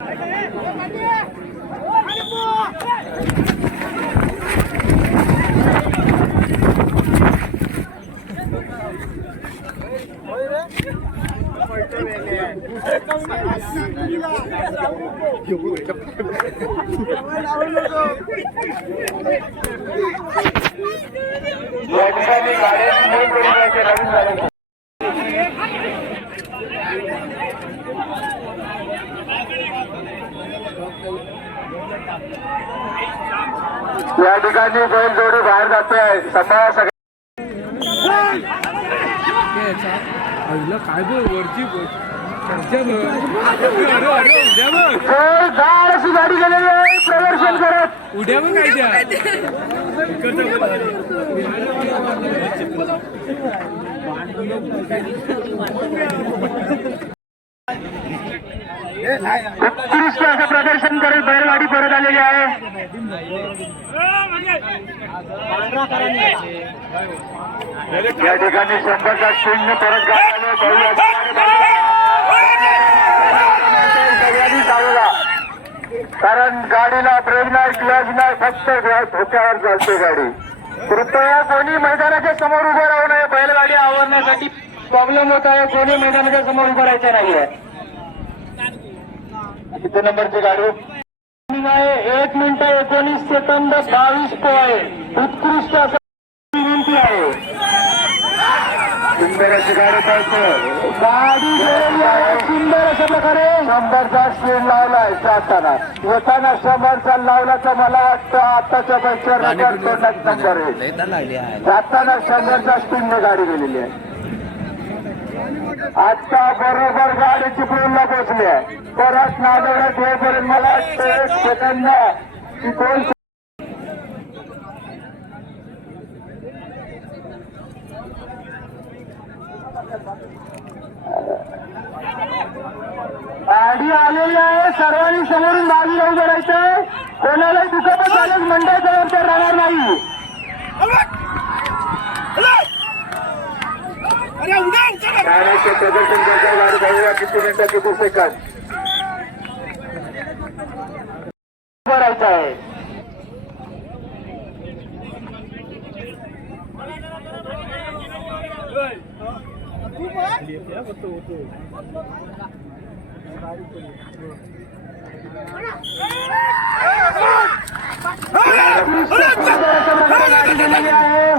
या ठिकाणी गाड्यांची नोंद करून घ्यायची नवीन झाले या ठिकाणी बैलजोडी बाहेर जाते. आहे सकाळ सगळ्या काय बघ वरची अशी गाडी गेलेली आहे. प्रदर्शन करत. उद्या बघ काय. उत्कृष्ट असं प्रदर्शन करत बैलगाडी परत आलेली आहे. या ठिकाणी शंभरचा शून्य परत गाडी सगळ्यांनी चालवला कारण गाडीला ब्रेक नाही क्लच नाही फक्त धोक्यावर चालते गाडी. कृपया कोणी मैदानाच्या समोर उभं राहू नये. बैलगाडी आवरण्यासाठी प्रॉब्लेम होत आहे. कोणी मैदानाच्या समोर उभं राहायचं नाहीये. किती नंबरची गाडी? आहे एक मिनिट एकोणीस सेकंद बावीस पॉईंट उत्कृष्ट असं विनंती आहे. सुंदर अशी गाडी पळतो. गाडी गेलेली आहे. सुंदर अशा प्रकारे. शंभरचा स्पीड लावलाय जाताना. येताना शंभरचा लावला तर मला वाटतं आताच्या पेक्षा रेकॉर्ड करण्यात नंबर आहे. जाताना शंभरच्या स्पीडने गाडी गेलेली आहे. आता बरोबर गाडी चिपळूणला पोहोचली आहे. परत येईपर्यंत मला सेकंद की कोण गाडी आलेली आहे. सर्वांनी समोरून बाजूला उभं राहायचं कोणालाही दुखापत झाल्यास मंडळ जबाबदार राहणार नाही. प्रदर्शन करता गाडी धावूया किती मिनिटं किती सेकंद उभं राहायचं आहे गाडी गेलेली आहे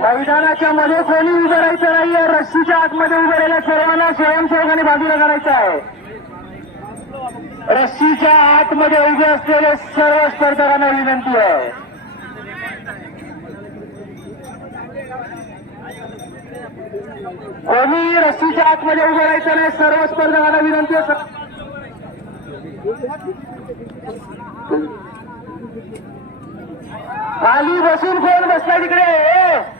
मैदानाच्या मध्ये कोणी उभं राहायचं नाहीये. रस्सीच्या आतमध्ये उभं राहिल्या सर्वांना स्वयंसेवकाने बाजूला करायचं आहे. रस्सीच्या आतमध्ये उभे असलेले सर्व स्पर्धकांना विनंती आहे. कोणी रस्सीच्या आतमध्ये उभं राहायचं नाही सर्व स्पर्धकांना विनंती आहे खाली बसून कोण बसला तिकडे?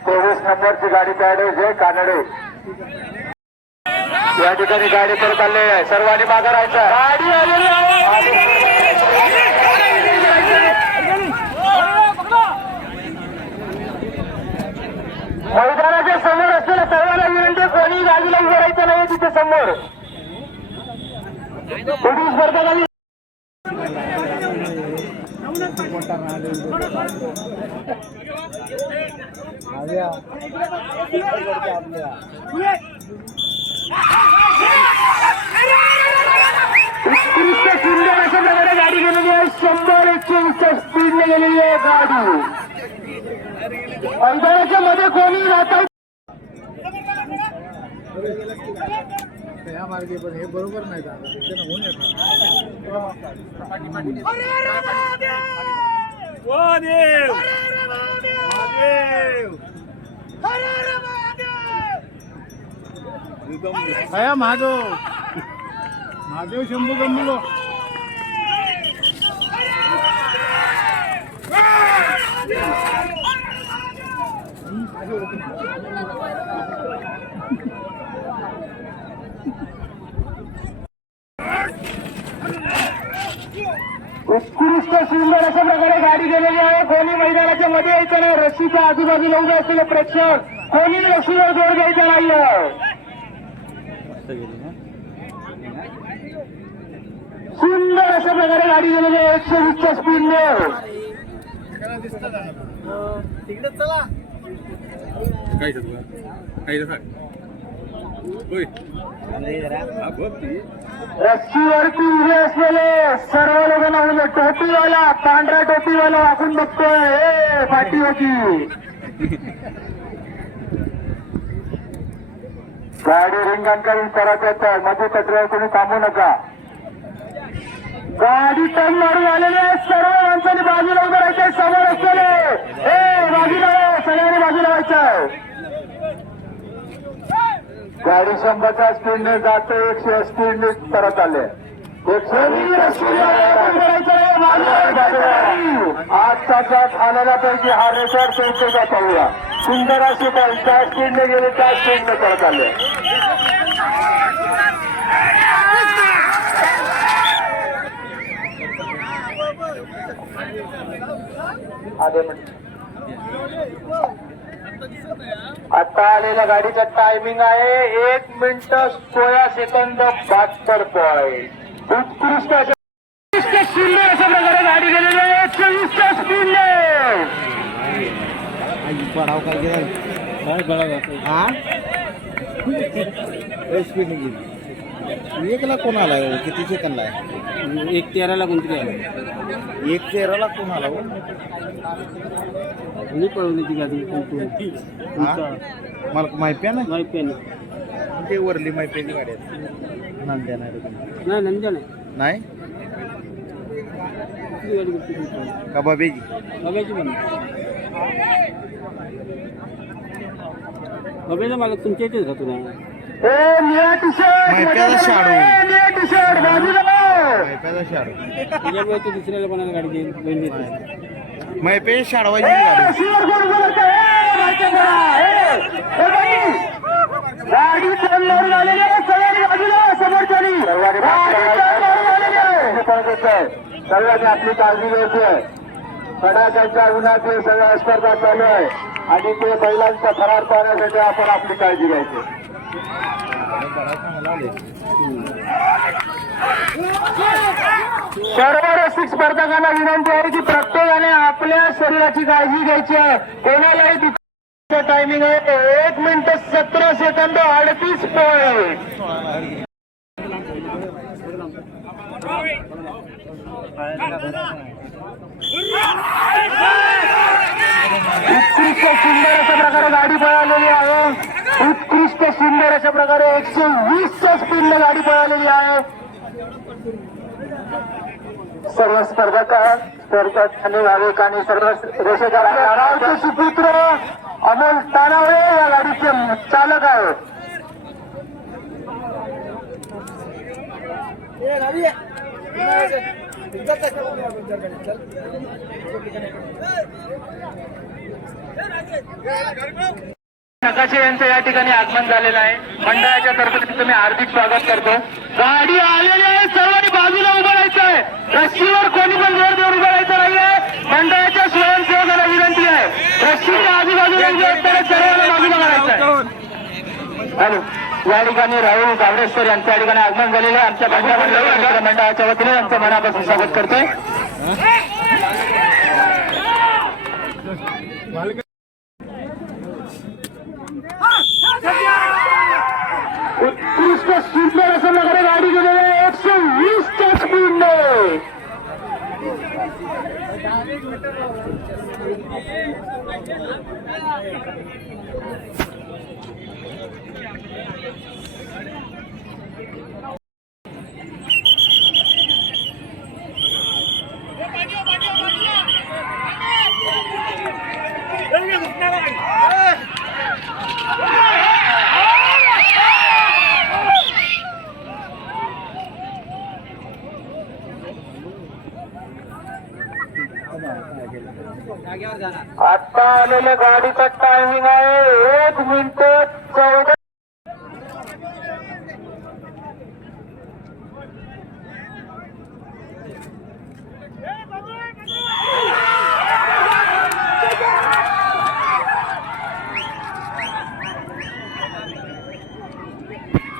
तेवीस नंबरची गाडी काढे जे कानडे. या ठिकाणी गाडी करत आले आहे सर्वांनी मागे राहायचं गाडी आलेली मैदानाच्या समोर असलेल्या सर्वांना विनंती कोणी गाडीला उभं राहायचं नाही तिथे समोर. पुढील स्पर्धा उत्कृष्ट सुंदर अशा प्रकारे गाडी गेलेली आहे. शंभर एकशे स्पीडने गेलेली आहे गाडी. अंधाराच्या मध्ये कोणी राहत या मार्गे पण हे बरोबर नाही दादा त्यानं होऊन येतात महादेव महादेव शंभू गंभीर उत्कृष्ट सुंदर अशा प्रकारे गाडी गेलेली आहे. कोणी मैदानाच्या मध्ये यायचं नाही. रस्सीच्या आजूबाजूला उभे असलेले प्रेक्षक कोणी रस्सीवर जोर घ्यायचा नाही सुंदर अशा प्रकारे गाडी गेलेली आहे. एकशे वीसच्या स्पीडने. काय तुला काय सांग. होय. ती. रस्सीवरती उभे असलेले सर्व लोकांना म्हणजे टोपीवाला पांढऱ्या टोपीवाला वाकून बघतोय ए होती गाडी रिंगण करून करायचं मध्ये कचऱ्यावर कोणी थांबू नका. गाडी टर्न मारून आलेली आहे. सर्व माणसांनी बाजूला उभं राहायचंय. समोर असलेले. ए बाजूला आहे, सगळ्यांनी बाजूला व्हायचंय. गाडी शंभरच्या स्पीडने जाते. एकशे स्पीडने परत आले. एकशे आठ तासात आलेल्यापैकी हा रेकॉर्ड संस्थेचा पाहूया. सुंदर अशी पण त्या स्पीडने गेले त्या स्पीडने परत आले आधे मिनिट आता आलेल्या गाडीचा टायमिंग आहे. एक मिनिट सोळा सेकंद बहात्तर पॉईंट उत्कृष्ट अशा अशा प्रकारे गाडी गेलेली आहे एकशे वीसच्या स्पीडने पडाव काय केलं काय? हा स्पीड गेली एकला कोण आला हो? किती सेकंदला आहे? एक तेराला कोणतरी आहे एक तेराला कोण आला हो? मी पळवली ती गाडी कोणती हा? मला माहिती आहे ना? नाही पेन ते वरली माहिती गाडी आहे. नंद्या नाही रे. नाही नंद्या नाही नाही? कुठली गाडी कुठली तुमची? का बाबेजी? बघायची पण. बघायचं मालक तुमच्या इथेच राहतो ना? ए निळा टी शर्ट माहितीला शाडू. निळा टी शर्ट बाजूला. लाव. मैप्याचा शाडू त्याच्यामुळे ते दुसऱ्याला कोणाला गाडी देईल बैल देते मैपे शाडवायची गाडी सर्वांनी आपली काळजी घ्यायची आहे. कडाक्याच्या उन्हात हे सगळ्या स्पर्धा चालू आहे. आणि ते बैलांचा फरार पाहण्यासाठी आपण आपली काळजी घ्यायची. सर्व रसिक स्पर्धकांना विनंती आहे की प्रत्येकाने आपल्या शरीराची काळजी घ्यायची आहे. कोणालाही तिथे टायमिंग आहे. एक मिनिट सतरा सेकंद अडतीस पॉईंट उत्कृष्ट सुंदर अशा प्रकारे गाडी पळालेली आहे. उत्कृष्ट सुंदर अशा प्रकारे एकशे वीसच्या स्पीडला गाडी पळालेली आहे. सर्व स्पर्धक स्पर्धक आणि नागरिक आणि सर्व रेषेदारांचे सुपुत्र अमोल तानावळे या गाडीचे चालक आहेत. नकाशे यांचं या ठिकाणी आगमन झालेलं आहे. मंडळाच्या तर्फे तुम्ही हार्दिक स्वागत करतो. गाडी आलेली आहे. सर्वांनी बाजूला उभं राहायचं आहे. रस्सीवर कोणी पण जोर देऊन उभं राहायचं नाहीये. मंडळाच्या स्वयंसेवकाला विनंती आहे. रस्तीच्या आजूबाजूला उभे असताना सर्वांना बाजूला करायचं आहे. हॅलो. या ठिकाणी राहुल गावडेश्वर यांचं या ठिकाणी आगमन झालेलं आहे. आमच्या भाजपा मंडळाच्या वतीने यांचं मनापासून स्वागत करतोय. उत्कृष्ट सुंदर असं लगडे गाडी गेलेली आहे एकशे वीसच्या स्पीडने गाडीचा टायमिंग आहे. एक मिनिट. चौदा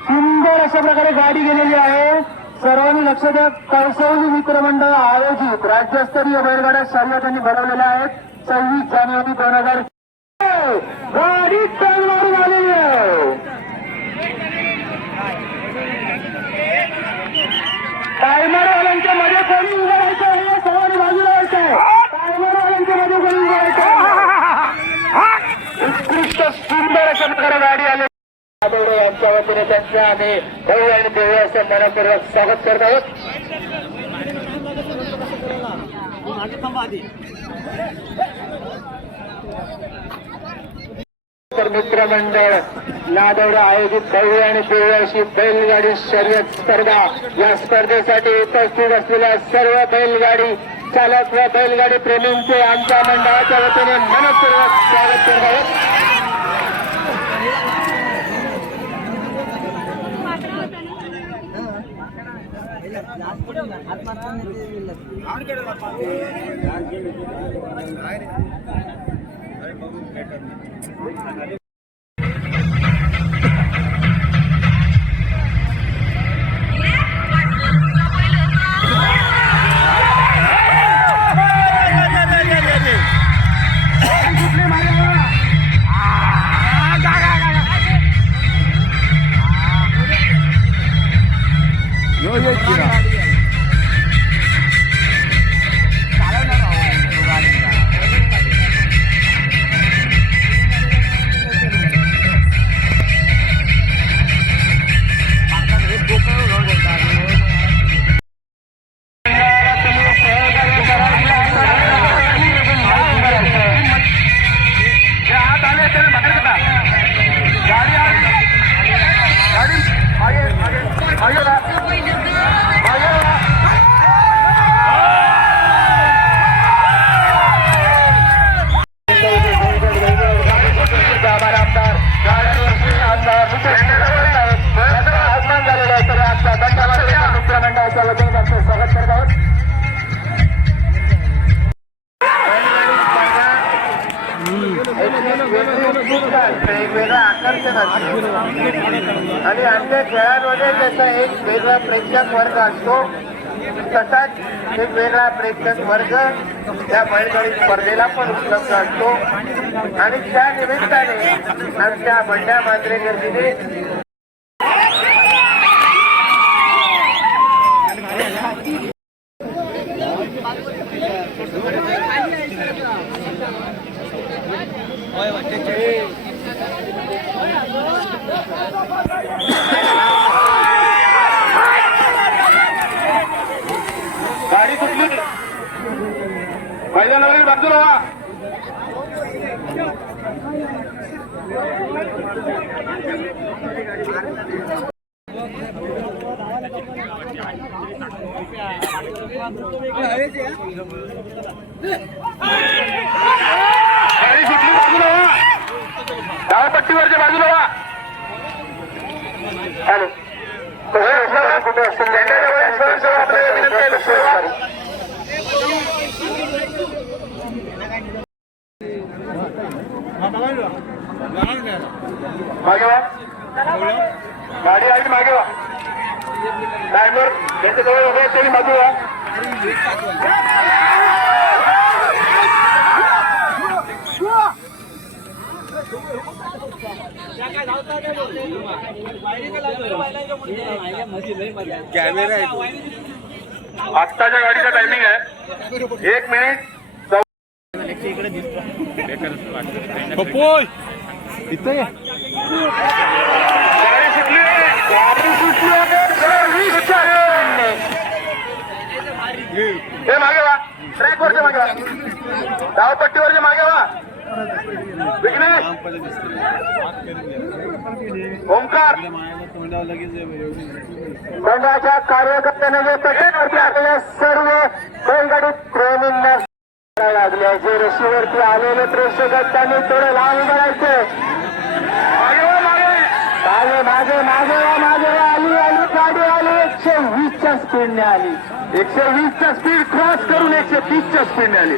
सुंदर अशा प्रकारे गाडी गेलेली आहे. सर्वांनी लक्ष द्या. कळसवली मित्रमंडळ आयोजित. राज्यस्तरीय बैलगाड्या शर्यतांनी भरवलेल्या आहेत. सव्वीस जानेवारी दोन हजार गाडी चालवाडी आलेली आहे टायमरवाल्यांच्या मध्ये कोणी उभं राहायचं? आहे सर्वांनी बाजूला यायचं टायमरवाल्यांच्या मध्ये कोणी उभं राहायचं उत्कृष्ट सुंदर अशा प्रकारे गाडी आली. आठवडे यांच्या वतीने त्यांचे आम्ही भाऊ आणि दिव्य असं मनपूर्वक स्वागत करत आहोत. तर मित्रमंडळ नादवडा आयोजित भव्य आणि दिव्य अशी बैलगाडी शर्यत स्पर्धा. या स्पर्धेसाठी उपस्थित असलेल्या सर्व बैलगाडी चालक व बैलगाडी प्रेमींचे आमच्या मंडळाच्या वतीने मनपूर्वक स्वागत करत आहोत. 我不要了。वेगवेगळा प्रेक्षक वर्ग असतो. तसाच वेगवेगळा प्रेक्षक वर्ग त्या बैलगाडी स्पर्धेला पण उपलब्ध असतो. आणि त्या निमित्ताने आमच्या बंड्या मांजरे गर्दीने गाडी सुटली मैदानावरील बाजूला व्हा गाडी सुटली बाजूला व्हा धावपट्टीवरच्या बाजूला व्हा हॅलो. मागे वा गाडी आली मागे वा ड्रायव्हर ज्यांच्या जवळ उभे आहेत त्यांनी मागे वा कॅमेरा आहे. आत्ताच्या गाडीचा टायमिंग आहे. एक मिनिट पप्पोय! इथं. हे मागे वा. ट्रॅक वरचे मागे वा. धावपट्टीवरचे मागे वा. विघ्नेश ओंकार. संघाच्या कार्यकर्त्यांना जे तटेवरती आपल्या सर्व बैलगाडी प्रेमींना लागल्या. जे रशीवरती आलेले प्रेक्षक त्यांनी थोडं लांब करायचे मागे. मागे मागे मागे आली आली गाडी आली. एकशे वीसच्या स्पीडने आली. एकशे वीसच्या स्पीड क्रॉस करून एकशे तीसच्या स्पीडने आली.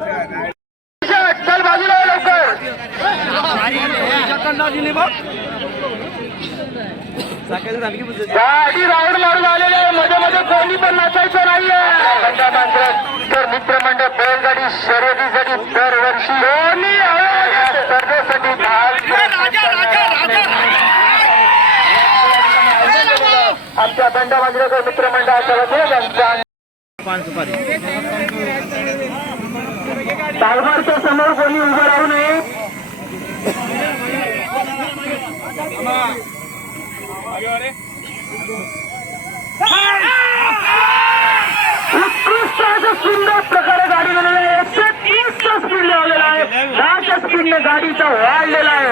चल बाजूला लवकर राऊंड मारून आलेले मध्ये मध्ये कोणी पण नाचायचं नाहीये. तर मित्रमंडळ बैलगाडी शर्यतीसाठी दरवर्षी हवे स्पर्धेसाठी आमच्या बंडा मांजरेकर मित्रमंडळाच्या वतीने त्यांचा समोर कोणी उभं राहू नये. उत्कृष्ट असं सुंदर प्रकारे गाडी बनवलेली आहे. एकशे तीसच्या स्पीड लावलेला आहे. दहाच्या स्पीडने गाडीचा वाढलेला आहे.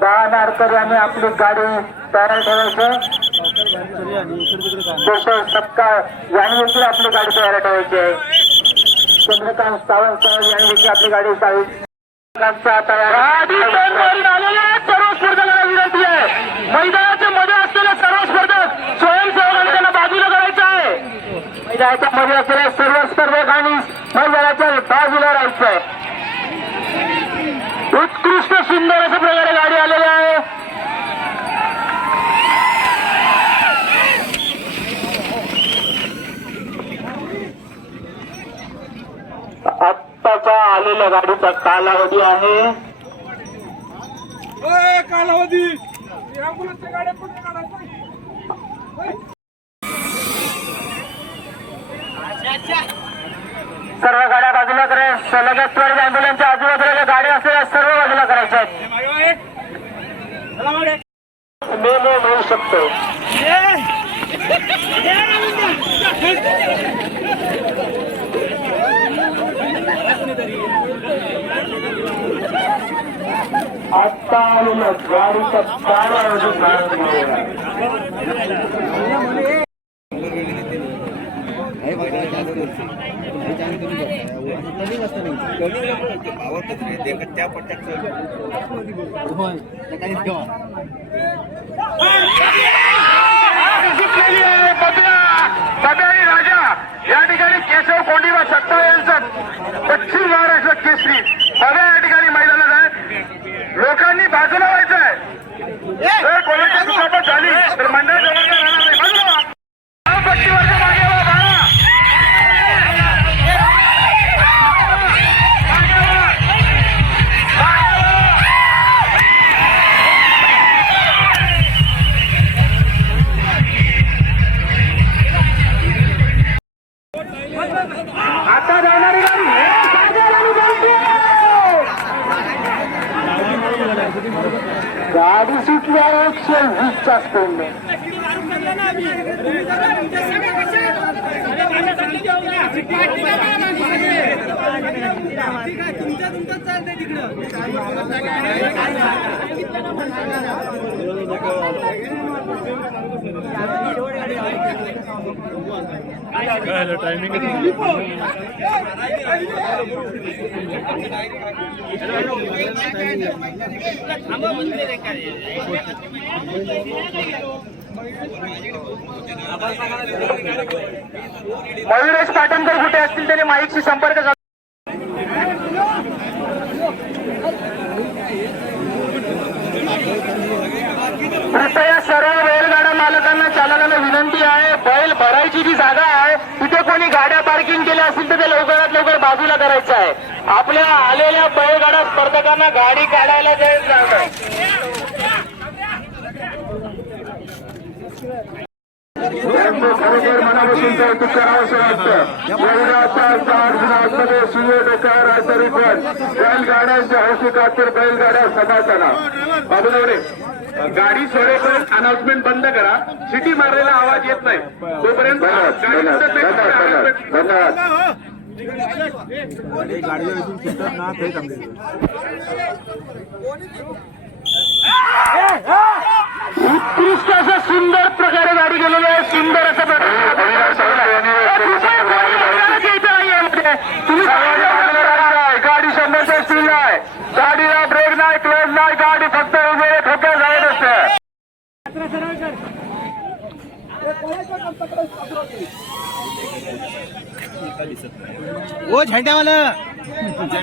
दहा नारकर यांनी आपली गाडी तयार ठेवायचं. जसं यांनी देखील आपली गाडी तयार ठेवायची आहे. चंद्रकांत सावंत साहेब यांनी देखील आपली गाडी तयार. सर्व विनंती आहे. मैदानाच्या मध्ये असलेल्या सर्व स्पर्धक स्वयंसेवकांनी त्यांना बाजूला करायचं आहे म्हणजे मैदानाच्या मध्ये असलेल्या सर्व स्पर्धक आणि मैदानाच्या बाजूला राहायचं. उत्कृष्ट सुंदर अशा प्रकारे गाडी आलेली आहे. आत्ताचा आलेल्या गाडीचा कालावधी आहे. कालावधी ॲम्ब्युलन्सच्या गाड्या कुठे काढायच्या सर्व गाड्या बाजूला करायच्या लगेच त्वरित अँब्युलन्सच्या आजूबाजूला ज्या गाड्या असलेल्या सर्व बाजूला करायच्या आहेत. मेमो मिळू शकतो. आत्ता आलेलं गाडीचा आहे. त्या बब्या आणि राजा या ठिकाणी केशव कोंडीबा सत्ता यांचं पश्चिम महाराष्ट्र केसरी बब्या या ठिकाणी मैदानात आहे लोकांनी बाजूला व्हायचं आहे जर कोणाची दुखापत झाली? तर मंडळ मयुरेश पाटणकर कुठे असतील त्याने माईकशी संपर्क साधा. कृपया सर्व बैलगाडा मालकांना चालकांना विनंती आहे बैल भरायची जी जागा इथे कोणी गाड्या पार्किंग केल्या असतील तर ते लवकरात लवकर बाजूला करायचं आहे. आपल्या आलेल्या बैलगाडा स्पर्धकांना गाडी काढायला जायचं आहे त्यांचं खरोखर मनापासून कौतुक करावंसं वाटतं बैलाचा आतमध्ये शिवे डोक्यावर पण बैलगाड्यांच्या हौशी खातर बैलगाड्या समाजाला बाबूनवडे गाडी सोडेपर्यंत अनाउन्समेंट बंद करा सिटी मारलेला आवाज येत नाही तोपर्यंत गाडी सुटत धन्यवाद उत्कृष्ट असं सुंदर प्रकारे गाडी गेलेली आहे. सुंदर असं तुम्ही गाडी शंभरच्या स्पीड आहे. गाडीला ब्रेक नाही क्लोज नाही गाडी फक्त उभे ठोके जात असते ओ झेंड्यावाला.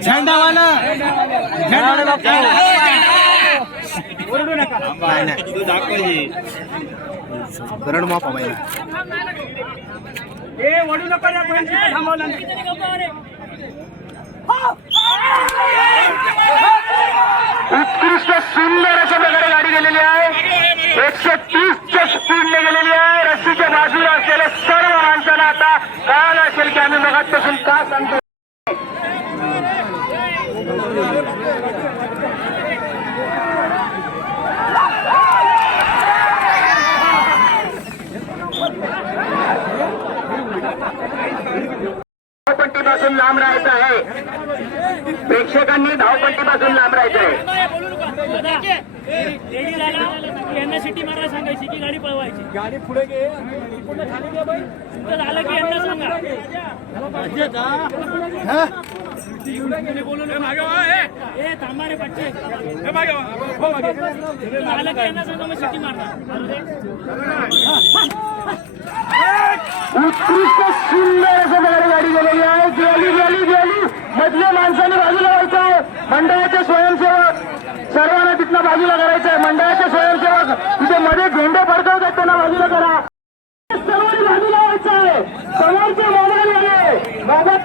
झेंडावाला नाही नाही. दरड माप बाईला उत्कृष्ट सुंदर अशा प्रकारे गाडी गेलेली आहे. एकशे तीसच्या स्पीडने गेलेली आहे. रस्सीच्या बाजूला असलेल्या सर्व माणसांना आता कळालं असेल की आम्ही मगातपासून का सांगतो धावपट्टीपासून लांब राहायचं आहे प्रेक्षकांनी धावपट्टीपासून लांब राहायचं आहे यांना सिटी मारायला सांगायची की गाडी पळवायची गाडी पुढे घे झालं की यांना सांगा. उत्कृष्ट सुंदर असं गाडी गेलेली आहे गेली गेली गेली मधल्या माणसाने बाजूला व्हायचं आहे मंडळाचे स्वयंसेवक सर्वांना तिथनं बाजूला करायचं आहे मंडळाचे स्वयंसेवक तिथे मध्ये झेंडे फडकवतात त्यांना बाजूला करा. आहे समोरचे मोबाईल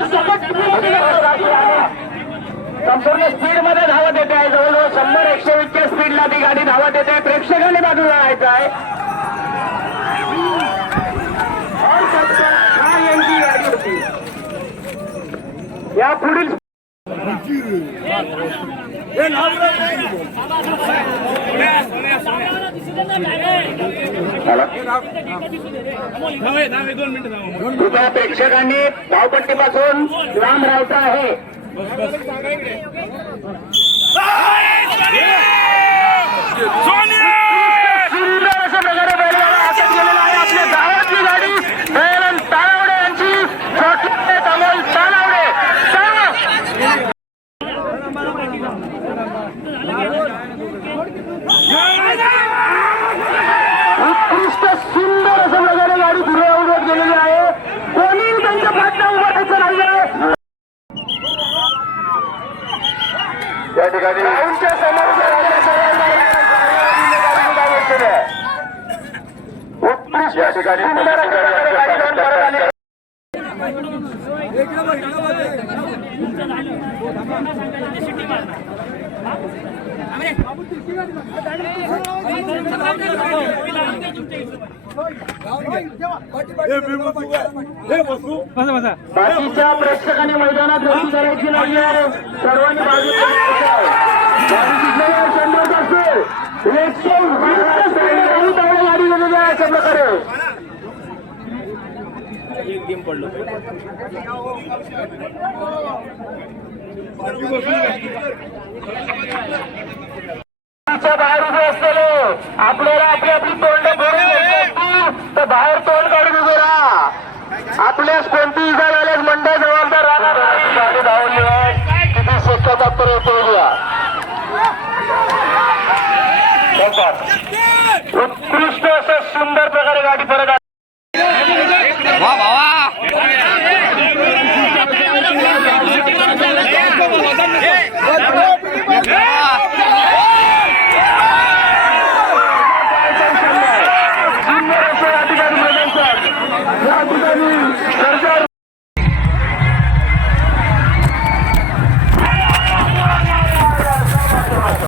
संपूर्ण स्पीडमध्ये धावत येते. आहे जवळजवळ शंभर एकशे वीसच्या स्पीडला ती गाडी धावत येते. प्रेक्षकांनी बाजूला व्हायचं आहे. हा यांची गाडी होती या पुढील कृपया प्रेक्षकांनी धावपट्टीपासून लांब राहायचं आहे. सुंदर अशा प्रकारे बैलगाडा हातात गेलेला आहे आपल्या गावातली गाडी दयानंद तानावडे यांची छोटे अमोल तानावडे सर्व उत्कृष्ट सुंदर असं प्रकारे गाडी पुढे उडवत गेलेली आहे कोणी त्यांच्या पाठला उभं राहायचं नाही आहे त्या ठिकाणी ग्राउंडच्या समोर जर आपल्या सर्वांना गाडी उभा आहे. उत्कृष्ट या ठिकाणी सुंदर अशा प्रकारे प्रेक्षकांनी मैदानात गर्दी करायची नाही सर्वांनी बाजू असते एकशे बाहेर उभे असलेले आपल्याला आपली आपली तोंड भरून तर बाहेर तोंड काढून उभे राहा. आपल्यास कोणती इजा प्रयत्न घ्या उत्कृष्ट असं सुंदर प्रकारे गाडी परत